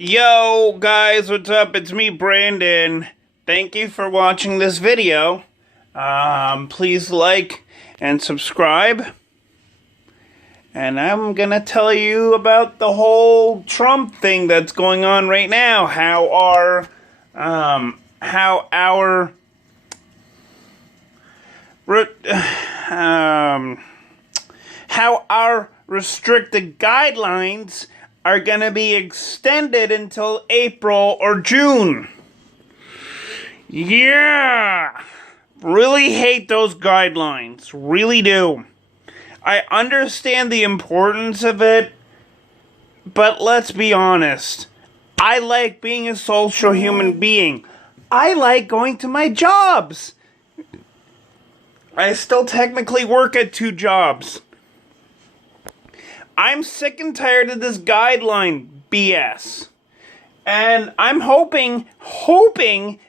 Yo, guys, what's up? It's me, Brandon. Thank you for watching this video. Please like and subscribe. And I'm gonna tell you about the whole Trump thing that's going on right now. How our restricted guidelines are going to be extended until April or June. Yeah. Really hate those guidelines. Really do. I understand the importance of it, but let's be honest. I like being a social human being. I like going to my jobs. I still technically work at 2 jobs. I'm sick and tired of this guideline BS. And I'm hoping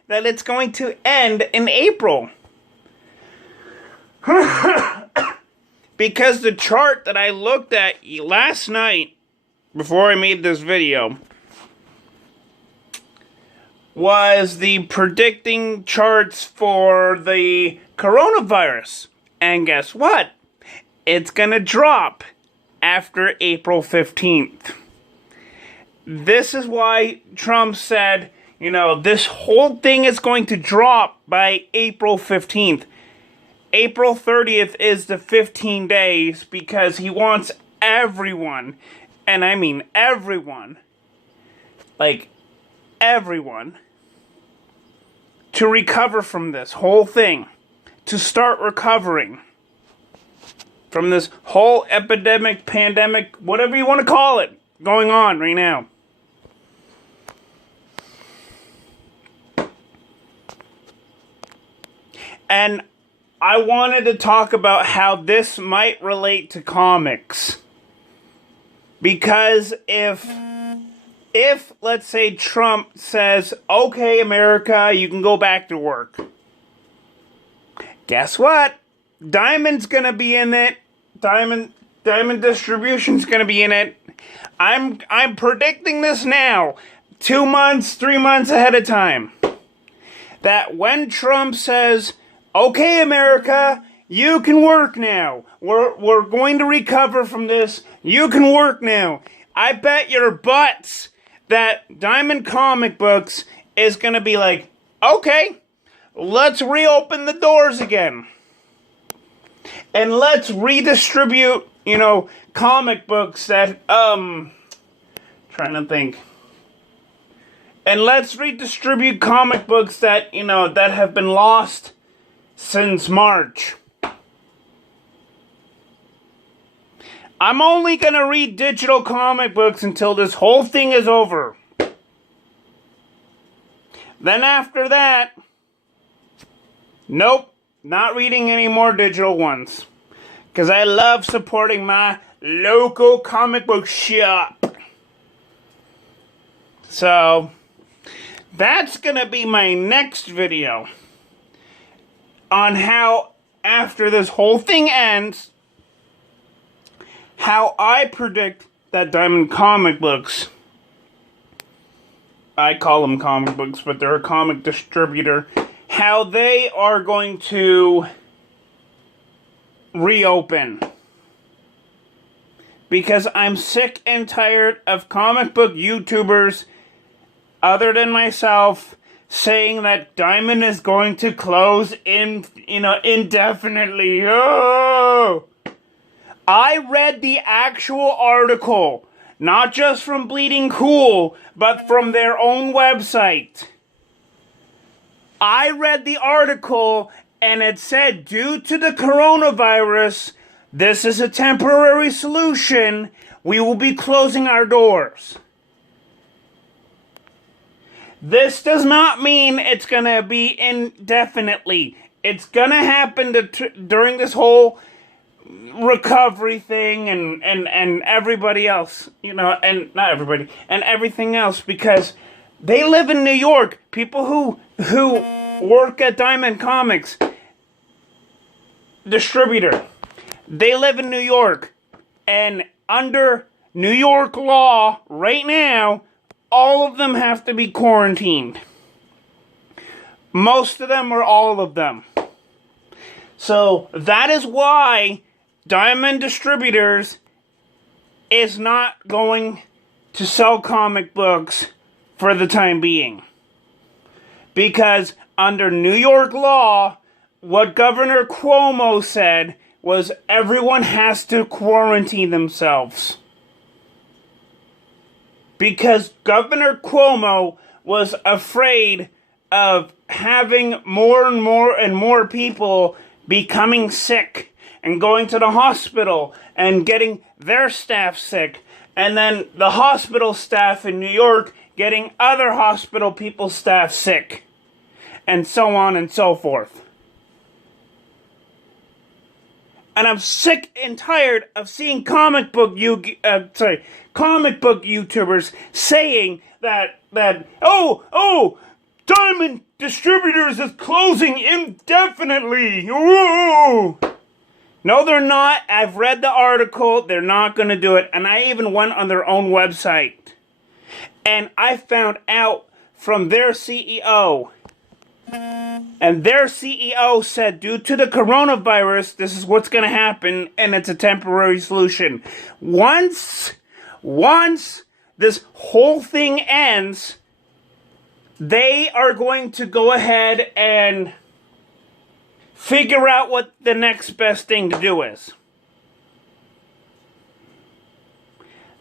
that it's going to end in April. Because the chart that I looked at last night, before I made this video, was the predicting charts for the coronavirus. And guess what? It's gonna drop after April 15th. This is why Trump said, this whole thing is going to drop by April 15th. April 30th is the 15 days because he wants everyone, and I mean everyone, like everyone, to recover from this whole thing, to start recovering from this whole epidemic, pandemic, whatever you want to call it, going on right now. And I wanted to talk about how this might relate to comics. Because if let's say Trump says, okay, America, you can go back to work. Guess what? Diamond's gonna be in it. Diamond Distribution's gonna be in it. I'm predicting this now, 2 months, 3 months ahead of time. That when Trump says, okay, America, you can work now. We're going to recover from this. You can work now. I bet your butts that Diamond Comic Books is gonna be like, okay, let's reopen the doors again. And let's redistribute, comic books that, trying to think. And let's redistribute comic books that, that have been lost since March. I'm only gonna read digital comic books until this whole thing is over. Then after that, nope. Not reading any more digital ones. Because I love supporting my local comic book shop. So, that's going to be my next video. On how, after this whole thing ends, how I predict that Diamond Comic Books, I call them comic books, but they're a comic distributor, how they are going to reopen. Because I'm sick and tired of comic book YouTubers, other than myself, saying that Diamond is going to close indefinitely. Oh! I read the actual article, not just from Bleeding Cool, but from their own website. I read the article, and it said, due to the coronavirus, this is a temporary solution. We will be closing our doors. This does not mean it's going to be indefinitely. It's going to happen during this whole recovery thing and everybody else, and not everybody, and everything else, because they live in New York. People who work at Diamond Comics distributor, they live in New York, and under New York law right now, all of them have to be quarantined. Most of them or all of them. So that is why Diamond Distributors is not going to sell comic books for the time being. Because under New York law, what Governor Cuomo said was everyone has to quarantine themselves. Because Governor Cuomo was afraid of having more and more people becoming sick and going to the hospital and getting their staff sick, and then the hospital staff in New York getting other hospital people's staff sick, and so on and so forth. And I'm sick and tired of seeing comic book YouTubers saying that Diamond Distributors is closing indefinitely. Ooh. No, they're not. I've read the article. They're not going to do it. And I even went on their own website. And I found out from their CEO. And their CEO said, due to the coronavirus, this is what's going to happen, and it's a temporary solution. Once this whole thing ends, they are going to go ahead and figure out what the next best thing to do is.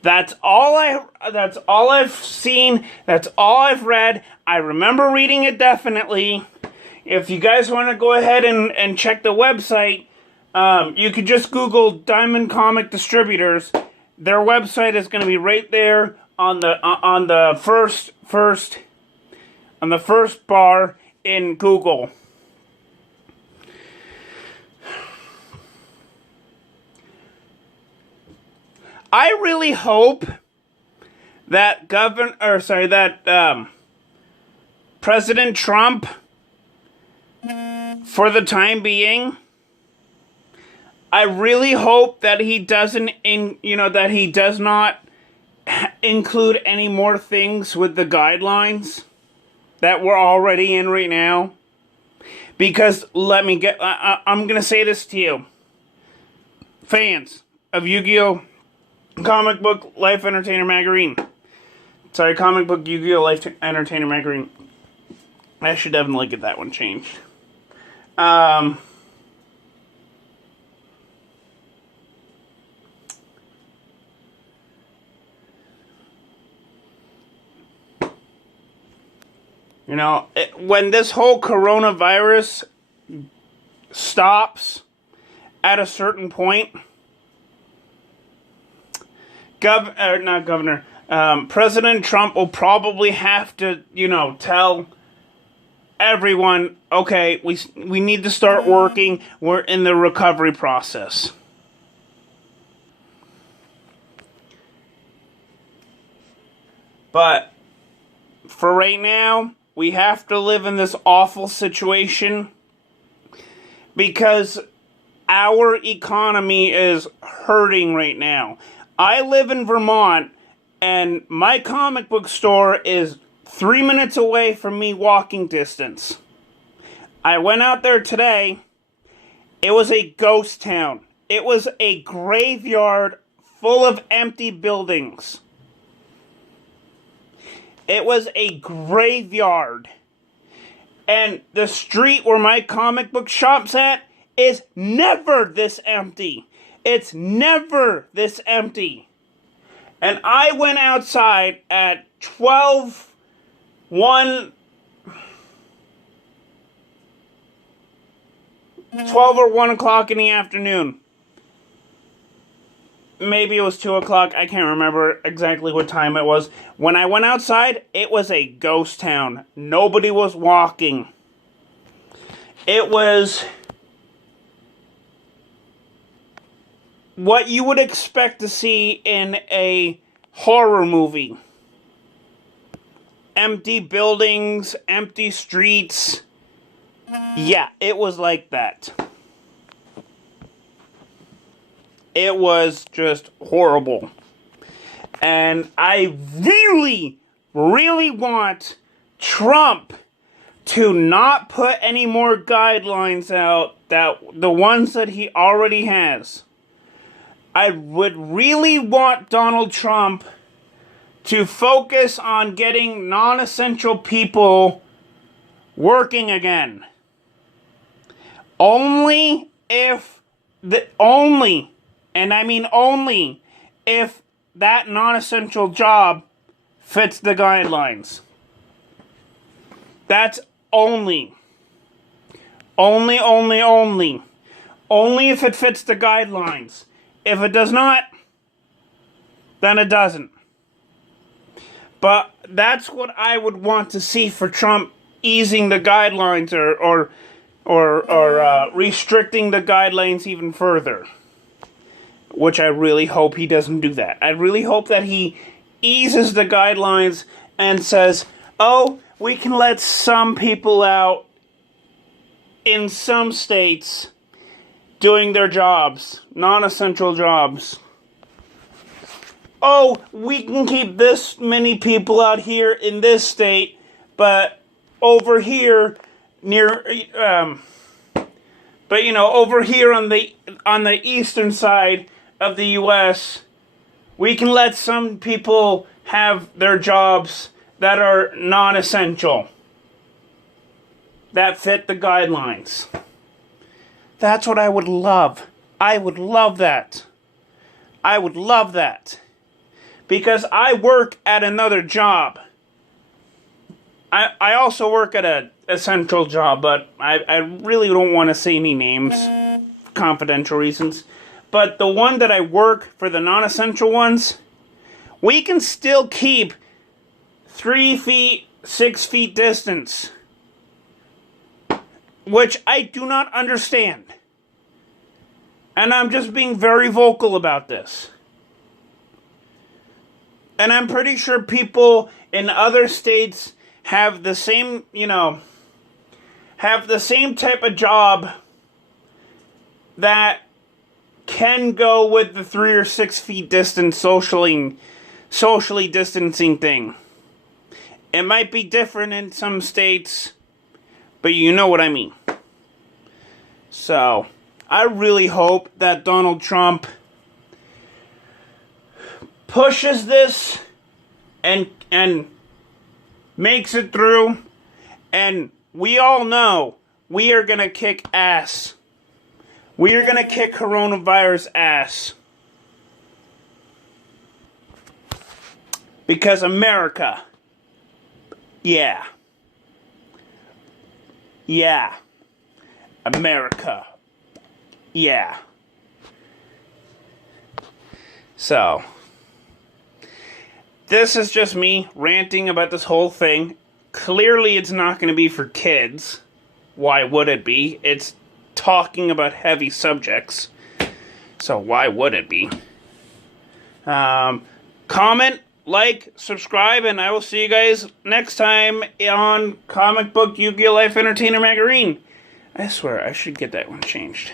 That's all I've seen. That's all I've read. I remember reading it definitely. If you guys want to go ahead and check the website, you could just Google Diamond Comic Distributors. Their website is going to be right there on the first bar in Google. I really hope that President Trump, for the time being, I really hope that he doesn't that he does not include any more things with the guidelines that we're already in right now. Because I'm gonna say this to you, fans of Yu-Gi-Oh! Comic Book Life Entertainer Magazine. Sorry, Comic Book Yu-Gi-Oh! Life Entertainer Magazine. I should definitely get that one changed. When this whole coronavirus stops at a certain point, President Trump will probably have to, tell everyone, okay, we need to start working. We're in the recovery process. But for right now, we have to live in this awful situation because our economy is hurting right now. I live in Vermont, and my comic book store is 3 minutes away from me walking distance. I went out there today. It was a ghost town. It was a graveyard full of empty buildings. It was a graveyard. And the street where my comic book shop's at is never this empty. It's never this empty. And I went outside at 12 or 1 o'clock in the afternoon. Maybe it was 2 o'clock. I can't remember exactly what time it was. When I went outside, it was a ghost town. Nobody was walking. It was what you would expect to see in a horror movie. Empty buildings, empty streets. Yeah, it was like that. It was just horrible. And I really, really want Trump to not put any more guidelines out that the ones that he already has. I would really want Donald Trump to focus on getting non-essential people working again. Only if and I mean only if that non-essential job fits the guidelines. That's only. Only if it fits the guidelines. If it does not, then it doesn't. But that's what I would want to see for Trump easing the guidelines or restricting the guidelines even further. Which I really hope he doesn't do that. I really hope that he eases the guidelines and says, oh, we can let some people out in some states doing their jobs, non-essential jobs. Oh, we can keep this many people out here in this state, but over here near, over here on the eastern side of the U.S., we can let some people have their jobs that are non-essential, that fit the guidelines. That's what I would love. I would love that. I would love that. Because I work at another job. I also work at an essential job, but I really don't want to say any names, confidential reasons. But the one that I work for, the non-essential ones, we can still keep 3 feet, 6 feet distance. Which I do not understand. And I'm just being very vocal about this. And I'm pretty sure people in other states have the same, have the same type of job that can go with the 3 or 6 feet distance socially distancing thing. It might be different in some states, but you know what I mean. So, I really hope that Donald Trump pushes this and makes it through, and we all know we are gonna kick ass. We are gonna kick coronavirus ass. Because America. Yeah. Yeah. America. Yeah. So, this is just me ranting about this whole thing. Clearly it's not going to be for kids. Why would it be? It's talking about heavy subjects. So why would it be? Comment, like, subscribe, and I will see you guys next time on Comic Book Yu-Gi-Oh! Life Entertainer Magazine. I swear, I should get that one changed.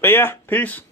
But yeah, peace.